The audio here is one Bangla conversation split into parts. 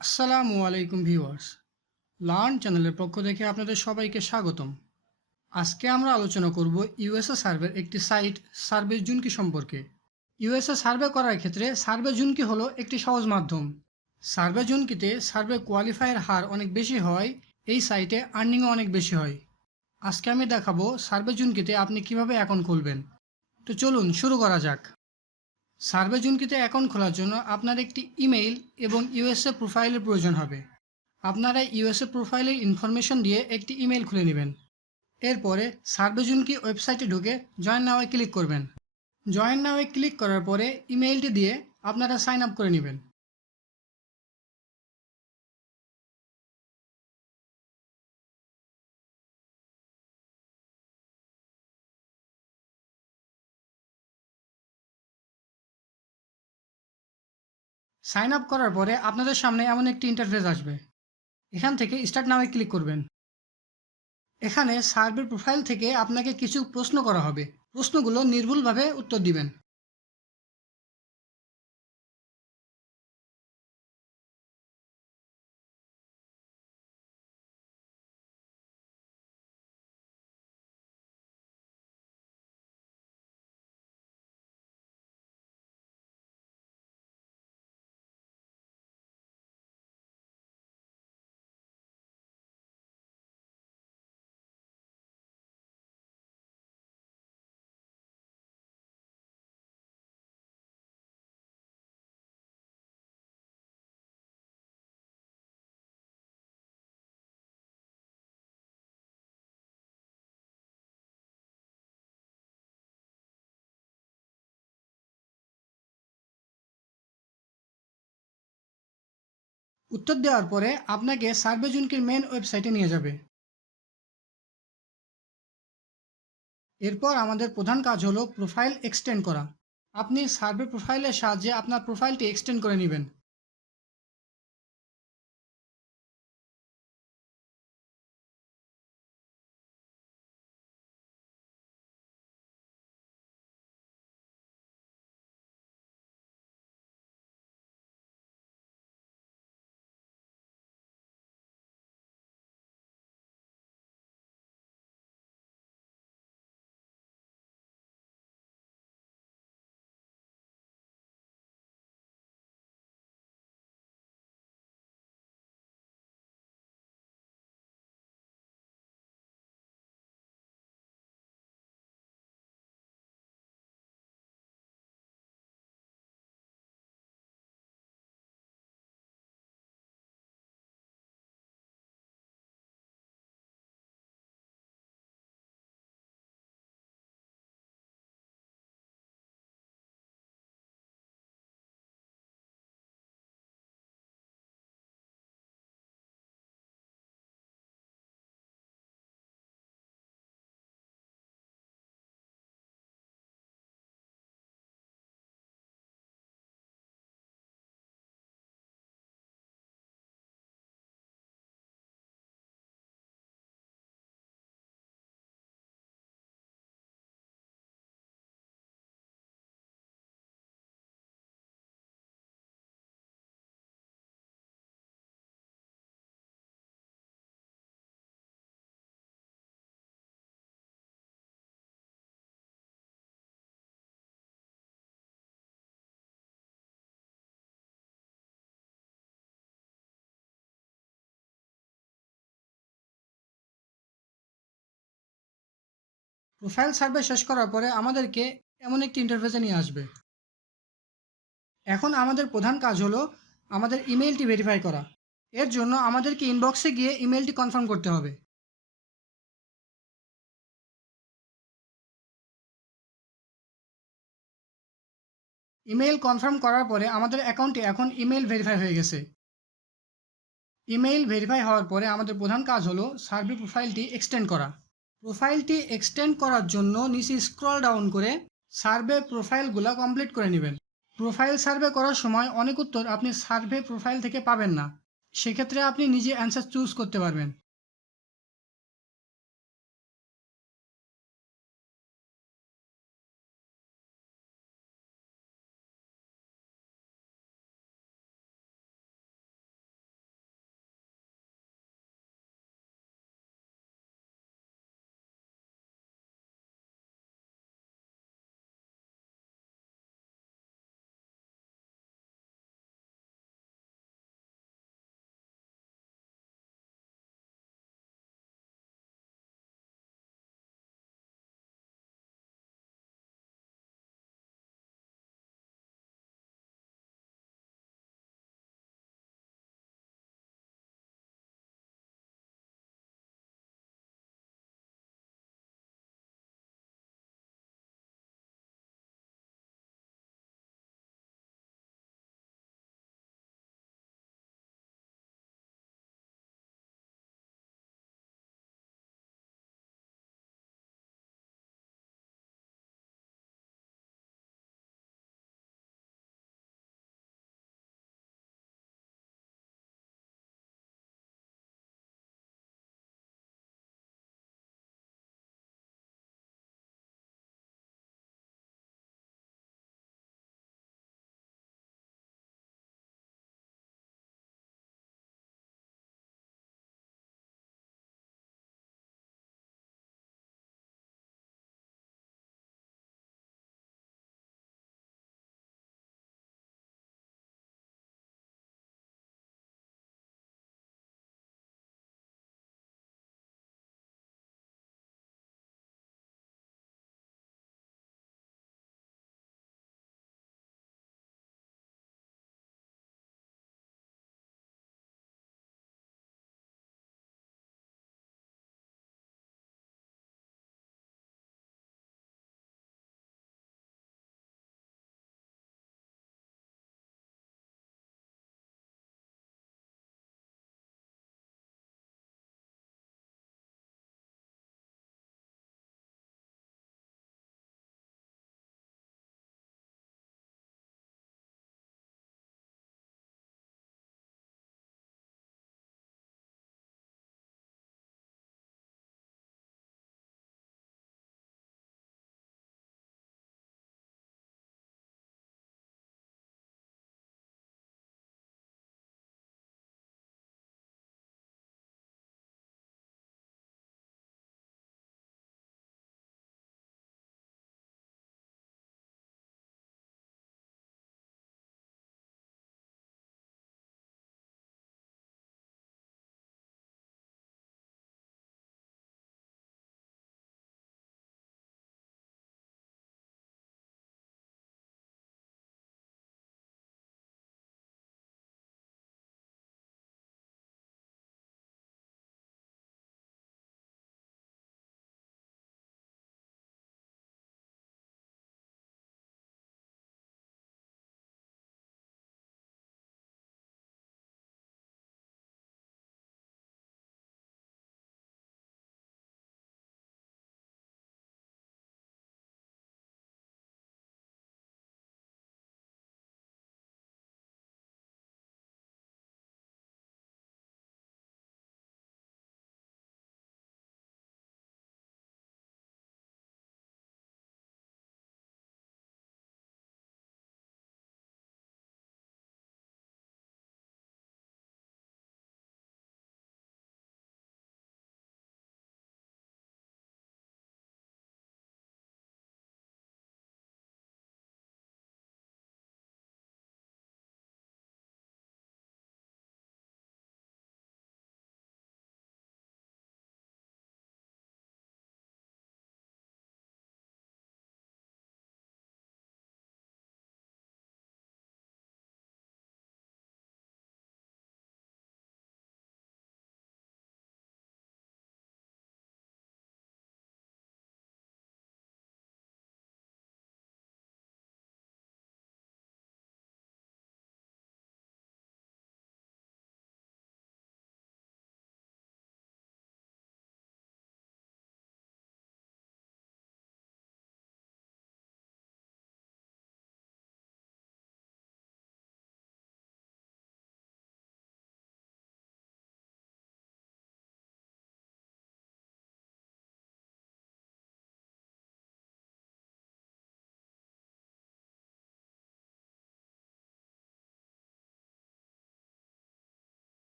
আসসালামু আলাইকুম ভিউয়ার্স। লার্ন চ্যানেলের পক্ষ থেকে আপনাদের সবাইকে স্বাগতম। আজকে আমরা আলোচনা করব ইউএসএ সার্ভের একটি সাইট সার্ভে জুনকি সম্পর্কে। ইউএসএ সার্ভে করার ক্ষেত্রে সার্ভে জুনকি হলো একটি সহজ মাধ্যম। সার্ভে জুনকিতে সার্ভে কোয়ালিফায়ার হার অনেক বেশি হয়, এই সাইটে আর্নিংও অনেক বেশি হয়। আজকে আমি দেখাবো সার্ভে জুনকিতে আপনি কিভাবে অ্যাকাউন্ট খুলবেন। তো চলুন শুরু করা যাক। সার্ভে জুনকিতে অ্যাকাউন্ট খোলার জন্য আপনার একটি ইমেইল এবং ইউএসএ প্রোফাইলের প্রয়োজন হবে। আপনারা ইউএসএ প্রোফাইলের ইনফরমেশন দিয়ে একটি ইমেল খুলে নেবেন। এরপরে সার্ভে জুনকি ওয়েবসাইটে ঢুকে জয়েন নাওয়ে ক্লিক করবেন। জয়েন নাওয়ে ক্লিক করার পরে ইমেইলটি দিয়ে আপনারা সাইন আপ করে নেবেন। সাইন আপ করার পরে আপনাদের সামনে এমন একটি ইন্টারফেস আসবে। এখান থেকে স্টার্ট নাওয়ে ক্লিক করবেন। এখানে সার্ভে প্রোফাইল থেকে আপনাকে কিছু প্রশ্ন করা হবে। প্রশ্নগুলো নির্ভুলভাবে উত্তর দিবেন। উত্তর দেওয়ার পরে আপনাকে সার্ভে জুনকির মেন ওয়েবসাইটে নিয়ে যাবে। এরপর আমাদের প্রধান কাজ হলো প্রোফাইল এক্সটেন্ড করা। আপনি সার্ভে প্রোফাইলের সাহায্যে আপনার প্রোফাইলটি এক্সটেন্ড করে নেবেন। প্রোফাইল সার্ভে শেষ করার পরে আমাদেরকে এমন একটি ইন্টারফেসে নিয়ে আসবে। এখন আমাদের প্রধান কাজ হলো আমাদের ইমেইলটি ভেরিফাই করা। এর জন্য আমাদেরকে ইনবক্সে গিয়ে ইমেইলটি কনফার্ম করতে হবে। ইমেইল কনফার্ম করার পরে আমাদের অ্যাকাউন্টে এখন ইমেইল ভেরিফাই হয়ে গেছে। ইমেইল ভেরিফাই হওয়ার পরে আমাদের প্রধান কাজ হলো সার্ভে প্রোফাইলটি এক্সটেন্ড করা। প্রোফাইলটি এক্সটেন্ড করার জন্য নিচে স্ক্রল ডাউন করে সার্ভে প্রোফাইলগুলো কমপ্লিট করে নেবেন। প্রোফাইল সার্ভে করার সময় অনেক উত্তর আপনি সার্ভে প্রোফাইল থেকে পাবেন না, সেক্ষেত্রে আপনি নিজে অ্যান্সার চুজ করতে পারবেন।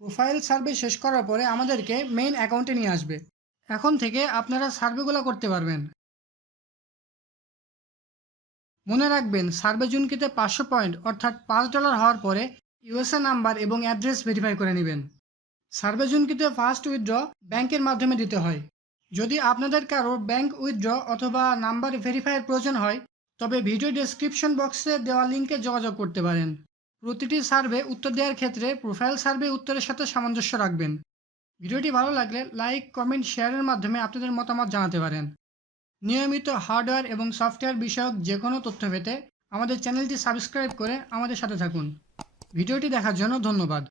প্রোফাইল সার্ভে শেষ করার পরে আমাদেরকে মেইন অ্যাকাউন্টে নিয়ে আসবে। এখন থেকে আপনারা সার্ভেগুলো করতে পারবেন। মনে রাখবেন, সার্ভে জুনকিতে 500 পয়েন্ট অর্থাৎ $5 হওয়ার পরে ইউএসএ নাম্বার এবং অ্যাড্রেস ভেরিফাই করে নেবেন। সার্ভে জুনকিতে ফার্স্ট উইথড্র ব্যাংকের মাধ্যমে দিতে হয়। যদি আপনাদের কারো ব্যাংক উইথড্র অথবা নাম্বার ভেরিফাইয়ের প্রয়োজন হয় তবে ভিডিও ডেসক্রিপশন বক্সে দেওয়া লিঙ্কে যোগাযোগ করতে পারেন। প্রতিটি সার্ভে উত্তর দেওয়ার ক্ষেত্রে প্রোফাইল সার্ভে উত্তরের সাথে সামঞ্জস্য রাখবেন। ভিডিওটি ভালো লাগলে লাইক, কমেন্ট, শেয়ারের মাধ্যমে আপনাদের মতামত জানাতে পারেন। নিয়মিত হার্ডওয়্যার এবং সফটওয়্যার বিষয়ক যে কোনো তথ্য পেতে আমাদের চ্যানেলটি সাবস্ক্রাইব করে আমাদের সাথে থাকুন। ভিডিওটি দেখার জন্য ধন্যবাদ।